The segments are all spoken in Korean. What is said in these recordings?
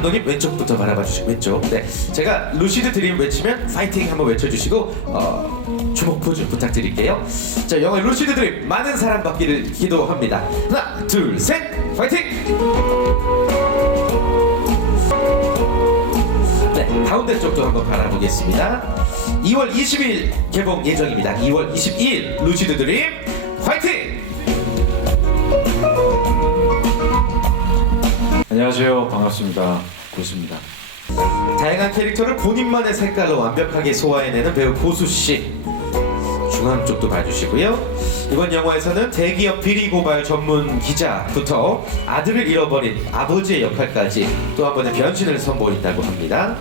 감독님 왼쪽부터 바라봐 주시고 왼쪽. 네, 제가 루시드 드림 외치면 파이팅 한번 외쳐주시고 어, 주목 포즈 부탁드릴게요. 자, 영화 루시드 드림 많은 사랑 받기를 기도합니다. 하나, 둘, 셋, 파이팅! 네, 가운데 쪽도 한번 바라보겠습니다. 2월 20일 개봉 예정입니다. 2월 22일 루시드 드림 파이팅! 안녕하세요. 반갑습니다. 고수입니다. 다양한 캐릭터를 본인만의 색깔로 완벽하게 소화해내는 배우 고수 씨. 중앙 쪽도 봐주시고요. 이번 영화에서는 대기업 비리 고발 전문 기자부터 아들을 잃어버린 아버지의 역할까지 또 한 번의 변신을 선보인다고 합니다.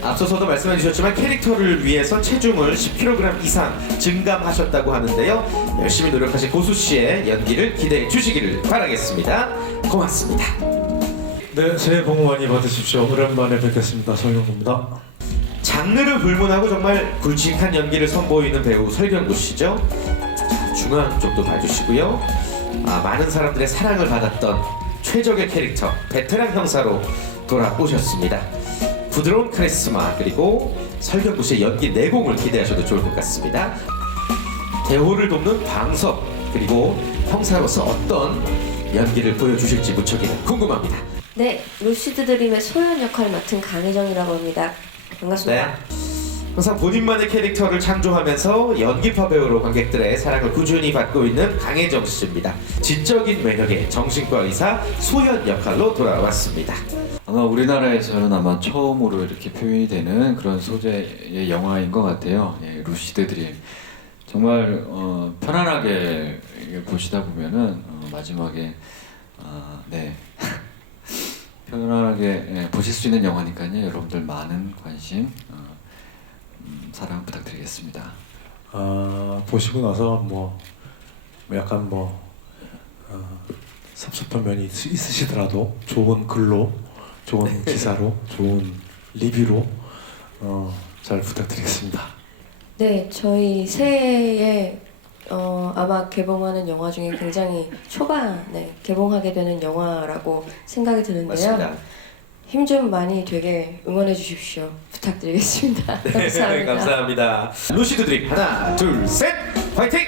앞서서도 말씀해 주셨지만 캐릭터를 위해서 체중을 10kg 이상 증감하셨다고 하는데요. 열심히 노력하신 고수 씨의 연기를 기대해 주시기를 바라겠습니다. 고맙습니다. 네, 새해 복 많이 받으십시오. 오랜만에 뵙겠습니다. 성용구입니다. 장르를 불문하고 정말 굵직한 연기를 선보이는 배우 설경구 씨죠. 자, 중앙 쪽도 봐주시고요. 아, 많은 사람들의 사랑을 받았던 최적의 캐릭터 베테랑 형사로 돌아오셨습니다. 부드러운 카리스마 그리고 설경구 씨의 연기 내공을 기대하셔도 좋을 것 같습니다. 대호를 돕는 방석 그리고 형사로서 어떤 연기를 보여주실지 무척이나 궁금합니다. 네, 루시드 드림의 소연 역할을 맡은 강혜정이라고 합니다. 반갑습니다. 네. 항상 본인만의 캐릭터를 창조하면서 연기파 배우로 관객들의 사랑을 꾸준히 받고 있는 강혜정 씨입니다. 지적인 매력의 정신과 의사 소연 역할로 돌아왔습니다. 아마 우리나라에서는 아마 처음으로 이렇게 표현이 되는 그런 소재의 영화인 것 같아요. 예, 루시드 드림. 정말 어, 편안하게 보시다 보면은 어, 마지막에 어, 네 편안하게 예, 보실 수 있는 영화니까요. 여러분들 많은 관심, 어, 음, 사랑 부탁드리겠습니다. 아, 보시고 나서 뭐, 뭐 약간 뭐 어, 섭섭한 면이 있, 있으시더라도 좋은 글로, 좋은 기사로, 좋은 리뷰로 어, 잘 부탁드리겠습니다. 네, 저희 새해에 어, 아마 개봉하는 영화 중에 굉장히 초반에 개봉하게 되는 영화라고 생각이 드는데요. 맞습니다. 힘 좀 많이 되게 응원해 주십시오. 부탁드리겠습니다. 감사합니다. 감사합니다. 루시드 드림 하나, 둘, 셋, 화이팅!